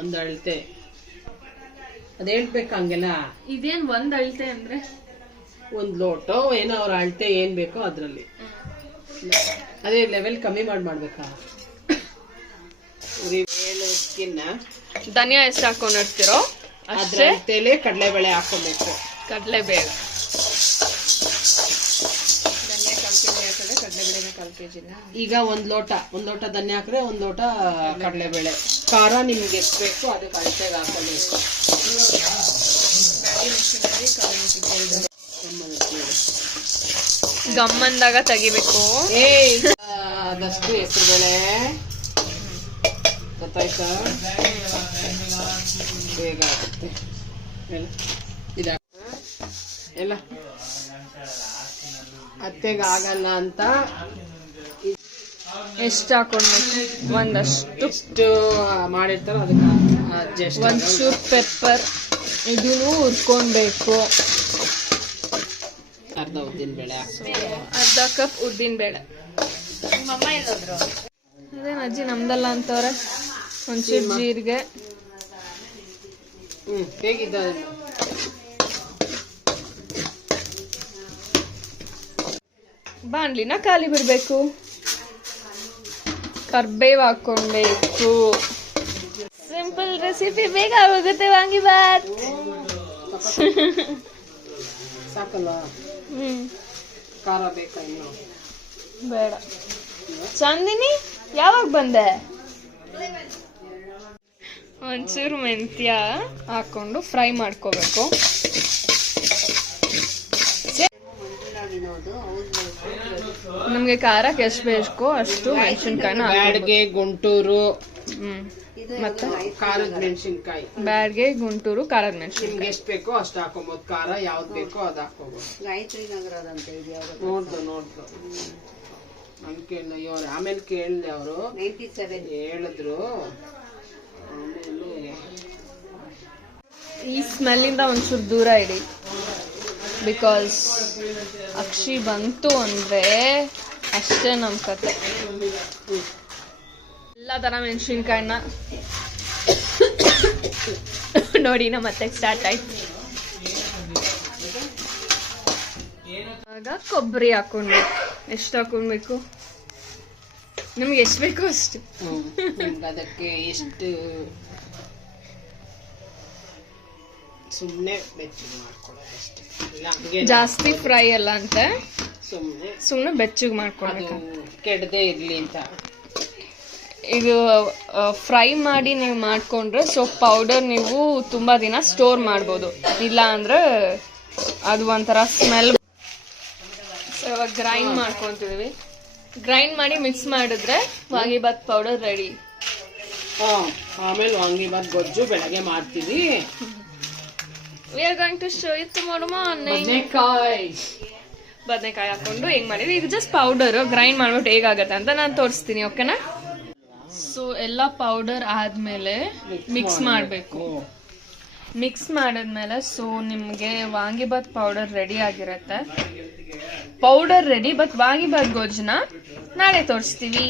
ಒಂದು ಅಳತೆ ಅದು ಹೇಳ್ಬೇಕು ಹಂಗೆಲ್ಲ. ಇದೇನ್ ಒಂದ್ ಅಳತೆ ಅಂದ್ರೆ ಒಂದು ಲೋಟ ಏನೋ ಅವ್ರ ಅಳತೆ ಏನ್ ಬೇಕೋ ಅದ್ರಲ್ಲಿ. ಅದೇ ಲೆವೆಲ್ ಕಮ್ಮಿ ಮಾಡ್ಬೇಕಾ? ಧನಿಯಾ ಎಷ್ಟು ಹಾಕೊಂಡಿರ್ತೀರೋ ಅದ್ರ ಅಳತೆಲೆ ಕಡಲೆಬೇಳೆ ಹಾಕೋಬೇಕು. ಕಡಲೆಬೇಳೆ ಧನಿಯಾ 1 kg ಹಾಕಿದ್ರೆ ಕಡಲೆಬೇಳೆನ 1 kg. ಈಗ ಒಂದ್ ಲೋಟ ಧನಿಯಾ ಹಾಕಿದ್ರೆ 1 ಲೋಟ ಕಡಲೆಬೇಳೆ. ಖಾರ ನಿಮ್ಗೆ ಎಷ್ಟು ಬೇಕು ಅದಕ್ಕೆ ಅಳತೆಗೆ ಹಾಕೋಬೇಕು. ಗಮ್ಮಂದಾಗ ತೆಗಿಬೇಕು. ಅದಷ್ಟು ಹೆಸರುಬೇಳೆ ಗೊತ್ತಾಯ್ತಾ? ಬೇಗ ಆಗುತ್ತೆ ಎಲ್ಲ. ಅತ್ತೆಗೆ ಆಗಲ್ಲ ಅಂತ ಎಷ್ಟು ಹಾಕೊಂಡ್ಬೇಕು? ಒಂದಷ್ಟು ಮಾಡಿರ್ತಾರೋ ಅದಕ್ಕೆ ಅಡ್ಜಸ್ಟ್. ಒಂಚೂರು ಪೆಪ್ಪರ್ ಇದನ್ನು ಹುರ್ಕೊಳ್ಬೇಕು. ಅರ್ಧ ಉದ್ದಿನ ಬೇಳೆ, ಅರ್ಧ ಕಪ್ ಉದ್ದಿನ ಬೇಳೆ. ಅದೇನು ಅಜ್ಜಿ ನಮ್ದಲ್ಲ ಅಂತವ್ರೆ. ಒಂಚೂರು ಜೀರಿಗೆ. ಹೇಗಿದ್ದ ಬಾಣ್ಲಿನ ಖಾಲಿ ಬಿಡ್ಬೇಕು. ಕರ್ಬೇವು ಹಾಕೊಳ್ಬೇಕು. ಸಿಂಪಲ್ ರೆಸಿಪಿ, ಬೇಗ ಆಗೋಗುತ್ತೆ ವಾಂಗಿಬಾತ್. ಸಾಕಲ್ಲ? ಖಾರ ಬೇಕಾ ಇನ್ನು? ಬೇಡ. ಚಾಂದಿನಿ ಯಾವಾಗ ಬಂದೆ? ಒಂಚೂರು ಮೆಂತ್ಯ ಹಾಕೊಂಡು ಫ್ರೈ ಮಾಡ್ಕೋಬೇಕು. ನಮ್ಗೆ ಖಾರಕ್ಕೆ ಎಷ್ಟು ಬೇಕೋ ಅಷ್ಟು ಮೆಣಸಿನ್ಕಾಯಿನ ಬ್ಯಾಡ್ಗೆ, ಗುಂಟೂರು ಮತ್ತೆ ಖಾರದ ಮೆಣಸಿನ್ಕಾಯಿ. ಬ್ಯಾಡ್ಗೆ, ಗುಂಟೂರು ಖಾರದ ಮೆಣಸಿನ್ಕಾಯಿ ನಿಮ್ಗೆ ಎಷ್ಟು ಬೇಕೋ ಅಷ್ಟು ಹಾಕೋಬಹುದು. ಖಾರ ಯಾವ್ದು ಬೇಕೋ ಅದು ಹಾಕೋಬಹುದು. ಗಾಯತ್ರಿ ನಗರದಂತ ನೋಡ್ದು ನಂಗೆ ಇವ್ರು ಆಮೇಲೆ ಕೇಳಿದೆ, ಅವರು 97 ಹೇಳಿದ್ರು. ಆಮೇಲೆ ಈ ಸ್ಮೆಲ್ಲಿಂದ ಒಂಚೂರು ದೂರ ಇಡಿ. ಬಿಕಾಸ್ ಅಕ್ಷಿ ಬಂತು ಅಂದ್ರೆ ಅಷ್ಟೇ ನಮ್ಮ ಕತೆ. ಎಲ್ಲ ತರ ಮೆಣಸಿನ್ಕಾಯಿನ ನೋಡಿ ಮತ್ತೆ ಸ್ಟಾರ್ಟ್ ಆಯ್ತು. ಆಗ ಕೊಬ್ಬರಿ ಹಾಕೊಂಡ್ಬೇಕು. ಎಷ್ಟು ಹಾಕೊಳ್ಬೇಕು? ನಿಮ್ಗೆ ಎಷ್ಟು ಬೇಕು ಅಷ್ಟು. ಅದಕ್ಕೆ ಎಷ್ಟು ಸುಮ್ಮನೆ ಬೆಚ್ಚಗೆ ಮಾಡ್ಕೊಳ್ಳೋದು ಅಷ್ಟೇ. ಜಾಸ್ತಿ ಫ್ರೈ ಅಲ್ಲ ಅಂತ ಸುಮ್ಮನೆ ಬೆಚ್ಚಗೆ ಮಾಡ್ಕೊಳ್ಬೇಕು, ಕೆಡದೆ ಇರ್ಲಿ ಅಂತ. ಇದು ಫ್ರೈ ಮಾಡಿ ನೀವು ಮಾಡ್ಕೊಂಡ್ರೆ ಸೋಪ್ ಪೌಡರ್ ನೀವು ತುಂಬಾ ದಿನ ಸ್ಟೋರ್ ಮಾಡ್ಬೋದು. ಇಲ್ಲ ಅಂದ್ರೆ ಅದು ಒಂಥರ ಸ್ಮೆಲ್. ಇವಾಗ ಗ್ರೈಂಡ್ ಮಾಡ್ಕೊಂತಿದೀವಿ. ಗ್ರೈಂಡ್ ಮಾಡಿ ಮಿಕ್ಸ್ ಮಾಡಿದ್ರೆ ವಾಂಗಿಬಾತ್ ಪೌಡರ್ ರೆಡಿ. ಆಮೇಲೆ ವಾಂಗಿಬಾತ್ ಗೊಜ್ಜು ಬೆಳಗ್ಗೆ ಮಾಡ್ತೀವಿ. We are going to show you tomorrow morning. ಬದನೆಕಾಯಿ ಹಾಕೊಂಡು ಹೆಂಗ್ ಮಾಡಿದ್ವಿ. ಈಗ ಜಸ್ಟ್ ಪೌಡರ್ ಗ್ರೈಂಡ್ ಮಾಡ್ಬಿಟ್ಟು ಹೇಗಾಗತ್ತೆ ಅಂತ ನಾನು ತೋರಿಸ್ತೀನಿ. ಓಕೆನಾ? ಸೊ ಎಲ್ಲ ಪೌಡರ್ ಆದ್ಮೇಲೆ ಮಿಕ್ಸ್ ಮಾಡಬೇಕು. ಮಿಕ್ಸ್ ಮಾಡಿದ್ಮೇಲೆ ಸೊ ನಿಮಗೆ ವಾಂಗಿಬಾತ್ ಪೌಡರ್ ರೆಡಿ ಆಗಿರತ್ತೆ. ಪೌಡರ್ ರೆಡಿ, ಬಟ್ ವಾಂಗಿಬಾತ್ ಗೊಜ್ಜನ್ನ ನಾಳೆ ತೋರಿಸ್ತೀವಿ.